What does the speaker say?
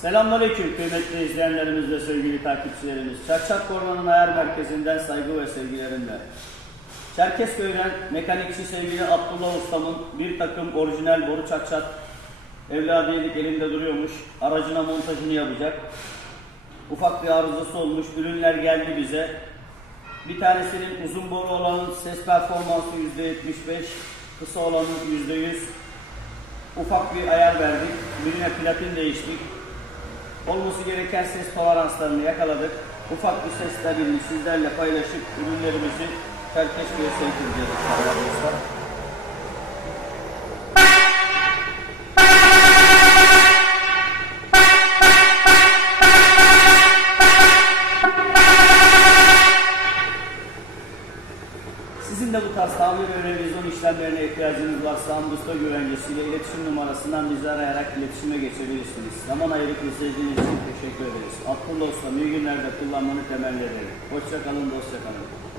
Selamünaleyküm kıymetli izleyenlerimiz ve sevgili takipçilerimiz. Çarçak Korman'ın ayar merkezinden saygı ve sevgilerimle. Çerkezköy'den mekanikçi sevgili Abdullah Ustam'ın bir takım orijinal boru çakçak evladiyelik elinde duruyormuş. Aracına montajını yapacak. Ufak bir arızası olmuş. Ürünler geldi bize. Bir tanesinin uzun boru olanın ses performansı %75, kısa olanın %100. Ufak bir ayar verdik. Birine platin değiştik. Olması gereken ses toleranslarını yakaladık. Ufak bir ses sizlerle paylaşıp ürünlerimizi Çerkezköy'e sevk edeceğiz Sizin de bu tarz tamir ve revizyon işlemlerine ihtiyacınız varsa Ambusta güvencesiyle iletişim numarasından bizi arayarak iletişime geçebilirsiniz. Zaman ayırıp izlediğiniz için teşekkür ederiz. Abdullah Usta iyi günlerde kullanmanı temenni ederim. Hoşça kalın, dostça kalın.